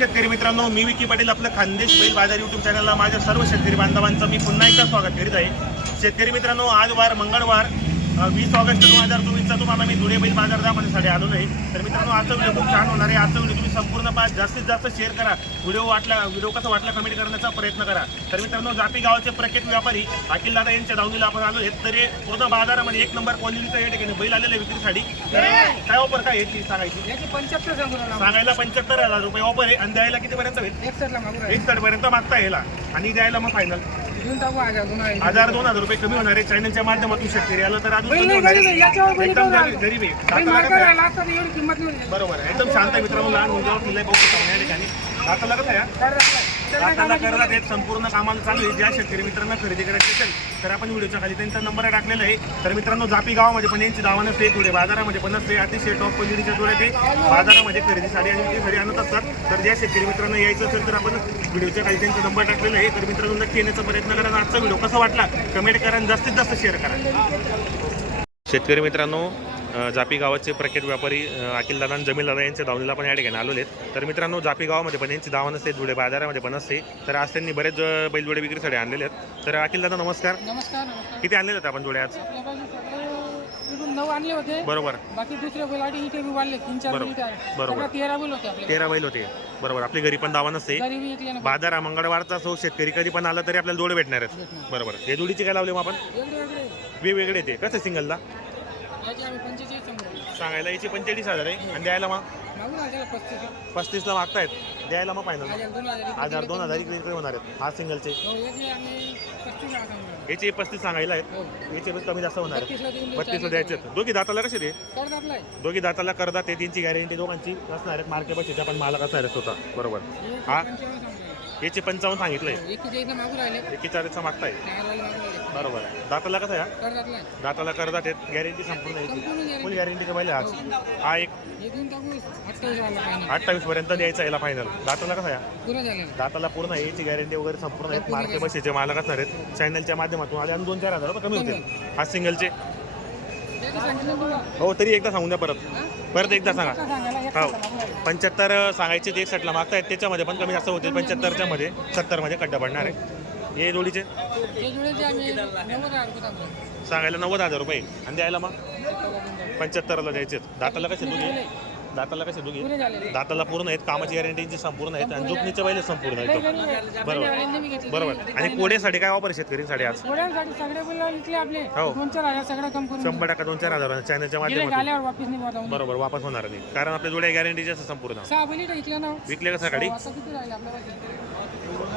शेतकरी मित्रांनो मी विकी पाटील आपलं खानदेश बैल बाजार युट्यूब चॅनलला माझ्या सर्व शेतकरी बांधवांचं मी पुन्हा एकदा स्वागत करीत आहे. शेतकरी मित्रांनो आज वार मंगळवार. वीस ऑगस्ट दोन हजार चोवीसचा तुम्हाला मी धुळे बैल बाजार दाखवण्यासाठी आलो आहे. तर मित्रांनो आजचा व्हिडिओ खूप छान होणार आहे. आजचा व्हिडिओ तुम्ही संपूर्ण पहा जास्तीत जास्त शेअर करा. व्हिडिओ वाटला व्हिडिओ कसा वाटला कमेंट करण्याचा प्रयत्न करा. तर मित्रांनो जापी गावाचे प्रख्यात व्यापारी अखिल दादा यांच्या दावणीला आपण आलो आहेत. तर पूर्ण बाजारामध्ये एक नंबर क्वालिटीचा या ठिकाणी बैल आलेला विक्रीसाठी. तर काय ऑफर काय याची सांगायची. सांगायला पंच्याहत्तर हजार रुपये ऑफर आहे. आणि द्यायला कितीपर्यंत होईल? एकसष्टला मागू राहिला. एक पर्यंत मागता यायला आणि द्यायला मग फायनल हजार दोन हजार. रुपये कमी होणार आहे चॅनलच्या माध्यमातून शेतकरी आलं तर अजून कमी होणार गरीब आहे, एकदम गरीब गरीब दाताला बरोबर आहे एकदम शांत आहे मित्रांनो लहान मुलगावर किल्ला बघू शकता या ठिकाणी दाताला कसं आहे हा? दाताला करत आहेत संपूर्ण कामाला चालू आहे. ज्या शेतकरी मित्रांना खरेदी करायची असेल तर आपण व्हिडिओच्या खाली त्यांचा नंबर टाकलेला आहे. तर मित्रांनो जापी गावामध्ये पण यांची दावा नसते थोडे बाजारामध्ये पण नसते अतिशय टॉप क्वालिटीच्या जोड्या ते बाजारामध्ये खरेदीसाठी आणि विक्रीसाठी आणत असतात. तर ज्या शेतकरी मित्रांना यायचं असेल तर आपण व्हिडिओच्या खाली त्यांचा नंबर टाकलेला आहे. तर मित्रांनो नक्की येण्याचा प्रयत्न करा. आणि आजचा व्हिडिओ कसा वाटला? कमेंट करा आणि जास्तीत जास्त शेअर करा. शेतकरी मित्रांनो जापी गावाचे प्रख्यात व्यापारी अ, अखिल दादा आणि जमील दादा यांच्या दावणीला पण या ठिकाणी आलेले आहेत. तर मित्रांनो जापी गावामध्ये पण यांची दावा नसते जुडे बाजारामध्ये पण असते. तर आज त्यांनी बरेच बैलजोडे विक्रीसाठी आणलेले आहेत. तर अखिल दादा नमस्कार. किती आणलेले आहेत आपण जोडे आज? नऊ आणले होते. बरोबर. बाकी दुसरे इथे वाढले तीन चार बरोबर. तेरा बैल होते तेरा बैल होते. बरोबर. आपली घरी पण दावा नसते बाजार मंगळवारचा असो शेतकरी कधी पण आला तरी आपल्याला जोडे भेटणार आहेत. बरोबर. हे जोडीचे काय लावले मग आपण? वेगळे वेगळे. वेगवेगळे ते. कसं सिंगलला सांगायला याची पंचेचाळीस हजार आहे. आणि द्यायला मग? पस्तीसला मागतायत. द्यायला मग फायनल हजार दोन हजार इकडे इकडे होणार आहेत. हा सिंगलचे हो, याची पस्तीस सांगायला आहेत. हो. याचे पण कमी जास्त होणार आहेत. बत्तीसला द्यायचे आहेत. दोघी दाताला कसे ते. दोघी दाताला करतात ते त्यांची गॅरंटी दोघांची असणार आहेत. मार्के बशीच्या पण मालक असणार आहेत स्वतः. बरोबर. हे. याचे पंचावन्न सांगितलंय. हो, एकेचाळीसचा मागताय. बरोबर आहे. दाताला कसं आहे हा? कर दाखलाय. दाताला करतात. आहेत गॅरंटी संपूर्ण guarantee. फुल गॅरंटी का पाहिजे आज? हा. एक हे देऊन टाकू अठ्ठावीस वाला फायनल अठ्ठावीस पर्यंत द्यायचा याला फायनल दाताला कसं आहे हा? पुरं झालं दाताला पूर्ण याची गॅरंटी वगैरे संपूर्ण आहेत. मार्के बशीचे मालक असणार आहेत. चॅनलच्या माध्यमातून आले आणि दोन चार हजार रुपये कमी होतील. हा सिंगलचे त्याचं सांगितलं तुला. हो तरी एकदा सांगून द्या परत. हा? परत एकदा सांगा. का सांगायला एक हो. पंच्याहत्तर सांगायचे ते एकसष्टला मागतायत. त्याच्यामध्ये पण कमी जास्त होतील. पंच्याहत्तरच्या मध्ये सत्तरमध्ये खड्डा पडणार आहे. हे जोडीचे? आम्ही नव्वद हजार. सांगायला नव्वद हजार रुपये. आणि द्यायला मग? पंच्याहत्तरला द्यायचे दाताला कसे दोघी? दाताला कसे दोघी. दाताला पूर्ण आहेत कामाची गॅरंटीची संपूर्ण आहेत. आणि जोपणीचे पहिले संपूर्ण आहेत. बरोबर. बरोबर. आणि कोड्यासाठी काय वापर शेतकरीसाठी आज घोड्यांसाठी सगळे बैल विकले आपले. हो. दोन चार हजार सगळं कम करून शंभर टक्का दोन चार हजार चॅनलच्या गेले माध्यमातून. गाल्यावर वापिस नाही पाहता बरोबर वापस होणार नाही. कारण आपल्या जोड्या गॅरंटीचे संपूर्ण. सहा बैल इथं विकले ना विकले का सकाळी? आता किती राहिले आपल्याला?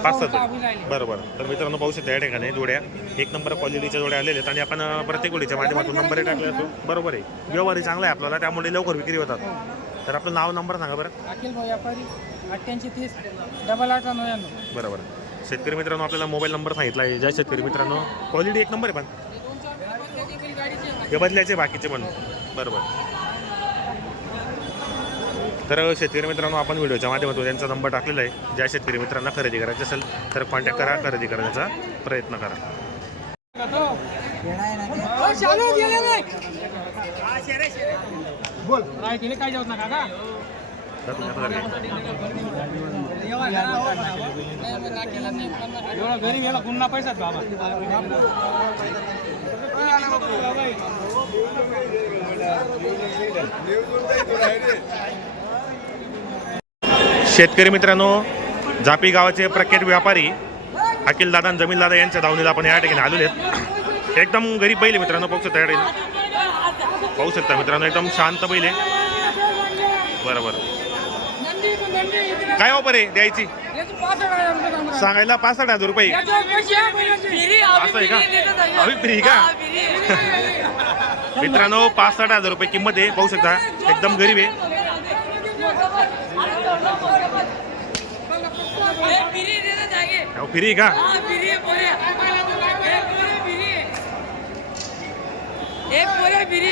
पाच सात राहिले. बरोबर तर मित्रांनो पाहू शकता या ठिकाणी जोड्या. एक नंबर क्वालिटीच्या जोड्या आलेल्या आहेत आणि आपण प्रत्येक जोडीच्या माध्यमातून नंबर टाकले असतो बरोबर आहे. व्यवहारही चांगला आहे आपल्याला त्यामुळे लवकर विक्री होतात. तर आपलं नाव नंबर सांगा बरं. अखिल भाऊ व्यापारी अठ्ठ्याऐंशी तीस डबल आठ नव्याण्णव. बरोबर शेतकरी मित्रांनो आपल्याला मोबाईल नंबर सांगितला आहे. ज्या शेतकरी मित्रांनो. क्वालिटी एक नंबर आहे पण. हे बदलायचे बाकीचे पण. बरोबर तर शेतकरी मित्रांनो आपण व्हिडिओच्या माध्यमातून त्यांचा नंबर टाकलेला आहे. ज्या शेतकरी मित्रांना खरेदी करायची असेल तर कॉन्टॅक्ट करा खरेदी करण्याचा प्रयत्न करा. गरीब याला पुन्हा पैसाच बाबा शेतकरी मित्रांनो जापी गावाचे प्रख्यात व्यापारी अखिल दादा आणि जमीन दादा यांच्या धावणीला आपण या ठिकाणी आलेले आहेत. एकदम गरीब बैल मित्रांनो पाहू शकता या ठिकाणी. पाहू शकता मित्रांनो एकदम शांत बैल आहे. बरोबर काय ऑफर आहे द्यायची? सांगायला पासष्ट हजार रुपये. असं आहे का? अभि फ्री का? मित्रांनो पासष्ट हजार रुपये किंमत आहे पाहू शकता. एकदम गरीब आहे. फ्री का? एक पोरे. बिरी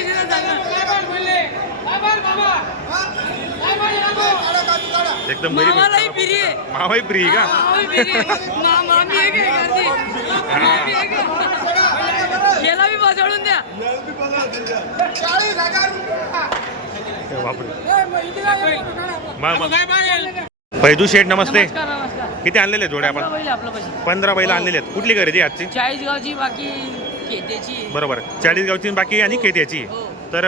एकदम मामालाही. बिरी आहे मामालाही बिरी का? मामी आहे का? याला बी बसवून द्या. बापरे पैदू शेठ नमस्ते. नमस्कार नमस्कार. किती आणलेले आहेत जोड्या आपण? पंधरा बैल आणलेले आहेत. कुठली खरेदी आजची? चाळीस गावची बाकी बरोबर. चाळीस गावची बाकी आणि केट्याची हो. तर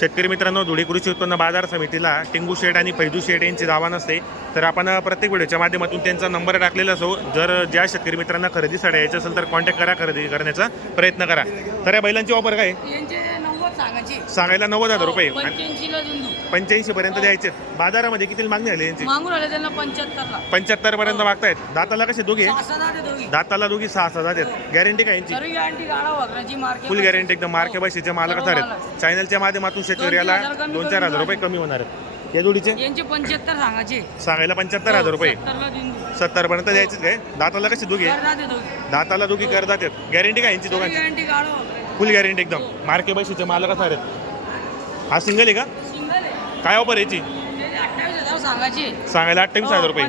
शेतकरी मित्रांनो धुळे कृषी उत्पन्न बाजार समितीला टिंगू शेठ आणि पैदू शेठ यांची दावा नसते. तर आपण प्रत्येक व्हिडिओच्या माध्यमातून त्यांचा नंबर टाकलेला असो. जर ज्या शेतकरी मित्रांना खरेदीसाठी यायचं असेल तर कॉन्टॅक्ट करा खरेदी करण्याचा प्रयत्न करा. तर या बैलांची ऑफर काय सांगायचे. सांगायला नव्वद हजार रुपये. पंच्याऐंशीला देऊन देऊ पंच्याऐंशी पर्यंत द्यायचे. बाजारामध्ये किती मागणी यांची? मागून आले त्यांना पंच्याहत्तरला. पंच्याहत्तर पर्यंत मागतायत. दाताला कसे दोघे? दाताला दोघी सहा सहा आहेत गॅरंटी काय यांची? सर्व गॅरंटी गाडा वगैरेची मार्केट फुल गॅरंटी एकदम. मार्के बशीच्या मालक आहेत. चॅनलच्या माध्यमातून शेतकरी याला दोन-तीन हजार कमी दोन चार हजार रुपये कमी होणार आहेत. या जोडीचे? यांचे पंच्याहत्तर सांगायचे. सांगायला पंच्याहत्तर हजार रुपये. सत्तरला देऊन देऊ सत्तर पर्यंत द्यायचेच काय? दाताला कशी दोघी? दाताला दोघी करतात गॅरंटी काय यांची दोघांची? गॅरंटी गाडा फुल गॅरंटी एकदम. मार्के बशीचे मालक असणार आहेत. हा सिंगल आहे का? काय ऑफर याची? सांगायला अठ्ठावीस हजार रुपये.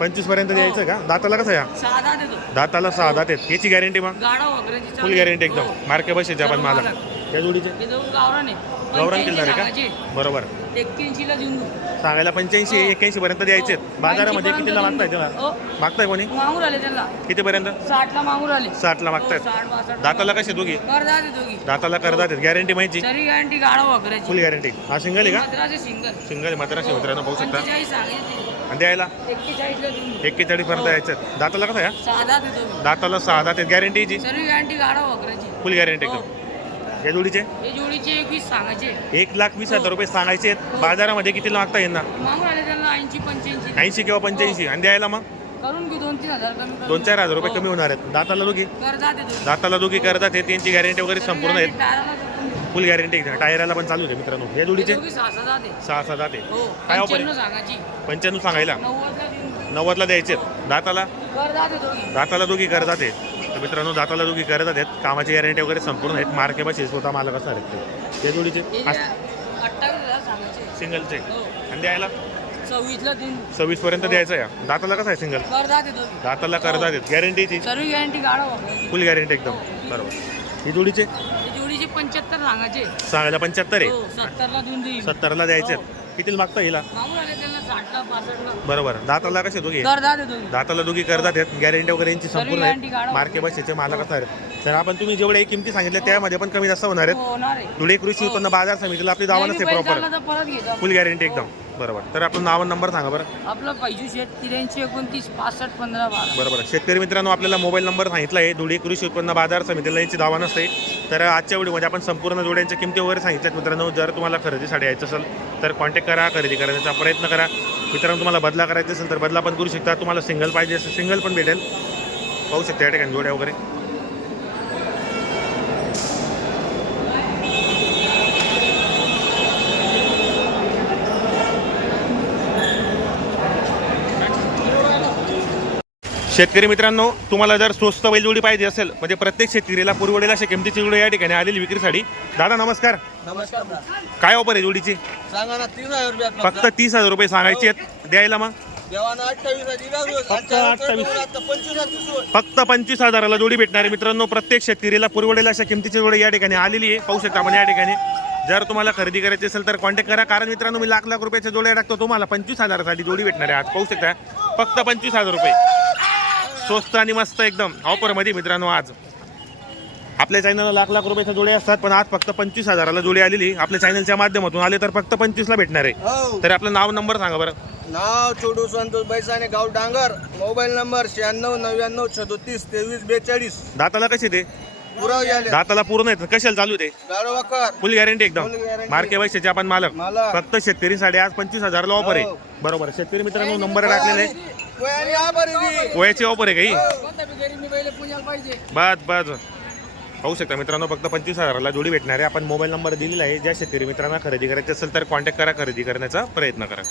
पंचवीसपर्यंत द्यायचं का? दाताला कसं या दाताला सहा दात आहेत. याची गॅरंटी मग? फुल गॅरंटी एकदम. हो. मार्के बशीचे आपण सर्व मालक. मालक. या जोडीचे? हे गावरान आहे. गौरव 85 किल्लारे सांगायचे. का? बरोबर. एक्क्याऐंशीला देऊन देऊ. सांगायला पंच्याऐंशी हो. एक्क्याऐंशी पर्यंत द्यायचे हो. बाजारामध्ये 80 कितीला मागताय त्याला. हो. मागताय कोणी? मागून आले त्यांना. कितीपर्यंत? साठला मागून आले. साठला हो, मागतायत साठ बासष्ट. दाताला कशी दोघी? करदा ते दोघी. दाताला करतात गॅरंटी माहिती? तरी गॅरंटी गाडा फुल गॅरंटी हा सिंगल आहे का? मद्राचे सिंगल सिंगल मात्राशी मित्रांनो पाहू शकता. पंचेचाळीस आणि द्यायला? एक्केचाळीसला देऊन देऊ. एक्केचाळीस पर्यंत यायचं दाताला कसं आहे ते दोघी दाताला सहा दात गॅरंटीची सर्व गॅरंटी गाडा फुल गॅरंटी एकदम. हो. या जोडीचे? हे जोडीचे एकवीस सांगायचे. एक लाख वीस हजार रुपये सांगायचे आहेत. बाजारामध्ये कितीला मागता यांना मागून आले त्यांना ऐंशी पंच्याऐंशी. ऐंशी किंवा पंच्याऐंशी. आणि द्यायला मग? करून घेऊ दोन तीन हजार कमी करून दोन चार हजार रुपये हो. कमी होणार आहेत. दाताला दोघी? दाताला दोघी करतात हे त्यांची गॅरंटी वगैरे संपूर्ण आहेत. टायराला करून देऊ. फुल गॅरंटी टायराला पण चालू आहे मित्रांनो. या हे जोडीचे? दोघी सहा सहा दहा ते सहा सहा दाते हो. काय ऑफर पंच्याण्णव आहे पंच्याण्णव सांगायला? नव्वदला देऊन. देऊ. नव्वदला द्यायचे आहेत. दाताला? दोघी दाताला दोघी करतात तर मित्रांनो दाताला दोघी करतात आहेत कामाची गॅरंटी वगैरे संपूर्ण आहेत. मार्के बस स्वतः मालक असणार आहेत ते. जोडीचे? हे सिंगलचे हो. आणि द्यायला. सव्वीस पर्यंत द्यायचं या दाताला कसं आहे सिंगल दाताला करतात आहेत गॅरंटीची फुल गॅरंटी एकदम. बरोबर. ही जोडीचे? हे जोडीचे पंच्याहत्तर सांगायचे. सांगायला पंच्याहत्तर आहे. हो सत्तरला द्यायचे कितीला मागता पासष्टला बरोबर. दाताला कसे दोघी? दाताला दोघी करतात गॅरंटी वगैरे यांची संपूर्ण काढा. मार्के बसेचे मालक असणार तर आपण तुम्ही जेवढे किमती सांगितल्या त्यामध्ये पण कमी जास्त होणार आहेत. हो, आहे. धुळे कृषी उत्पन्न बाजार समितीला आपली दावा नसते प्रॉपर फुल गॅरंटी एकदम. बरोबर तर आपलं नाव नंबर सांगा बरं. आपलं पैजू शेट त्र्याऐंशी एकोणतीस पासष्ट पंधरा बारा. बरोबर शेतकरी मित्रांनो आपल्याला मोबाईल नंबर सांगितला आहे. धुळे कृषी उत्पन्न बाजार समितीला यांची दावा नसते. तर आजच्या व्हिडिओमध्ये आपण संपूर्ण जोड्यांच्या किमती वगैरे सांगितल्यात मित्रांनो. जर तुम्हाला खरेदीसाठी यायचं असेल तर कॉन्टॅक्ट करा खरेदी करण्याचा प्रयत्न करा. मित्रांनो तुम्हाला बदला करायचा असेल तर बदला पण करू शकता. तुम्हाला सिंगल पाहिजे असेल सिंगल पण भेटेल. पाहू शकता या ठिकाणी जोड्या वगैरे. शेतकरी मित्रांनो तुम्हाला जर स्वस्त बैलजोडी पाहिजे असेल म्हणजे प्रत्येक शेतकरीला पुरवडेल अशा किमतीची जोडी या ठिकाणी आलेली विक्रीसाठी दादा नमस्कार. नमस्कार काय ऑफर आहे जोडीची? सांगा ना तीन हजार रुपयात फक्त. तीस हजार रुपये सांगायचे आहेत. द्यायला मग. देवानं अठ्ठावीस दिला फक्त अठ्ठावीस. पंचवीस हजार फक्त पंचवीस हजाराला जोडी भेटणार आहे मित्रांनो. प्रत्येक शेतकरीला पुरवडेल अशा किमतीची जोडी या ठिकाणी आलेली आहे. पाहू शकता आपण या ठिकाणी. जर तुम्हाला खरेदी करायची असेल तर कॉन्टॅक्ट करा. कारण मित्रांनो मी लाख लाख रुपयाच्या जोड्या टाकतो. तुम्हाला पंचवीस हजारासाठी जोडी भेटणार आहे. आज पाहू शकता. फक्त पंचवीस हजार रुपये. स्वस्त आणि मस्त एकदम. ऑफरमध्ये मित्रांनो आज. आपल्या चॅनलला लाख लाख रुपयाच्या जोड्या असतात पण आज फक्त पंचवीस हजाराला जोडी आलेली. आपल्या चॅनलच्या माध्यमातून आले तर फक्त पंचवीसला भेटणार आहे. हो. तर आपलं नाव नंबर सांगा बरं. नाव छोडू संतोष बैसाने गाव डांगर. मोबाईल नंबर शहाण्णव नव्याण्णव सदोतीस तेवीस बेचाळीस. दाताला कसे ते? पुराव याले दाताला पूर्ण येतं कशाला चालू ते? फुल गॅरंटी एकदम. मार्के वैश्याचे आपण मालक. मालक. फक्त शेतकरी साडे आज पंचवीस हजारला ऑफर आहे. हो. बरोबर. शेतकरी मित्रांनो नंबर टाकलेले. आहे. वयाची ऑफर आहे काही कोणत्या बी घरी मी बैल पुण्याला पाहिजे बस बस होऊ शकता मित्रांनो फक्त पंचवीस हजाराला जोडी भेटणार. आहे आपण मोबाईल नंबर दिलेला आहे. ज्या शेतकरी मित्रांना खरेदी करायची असेल तर कॉन्टॅक्ट करा खरेदी करण्याचा प्रयत्न करा.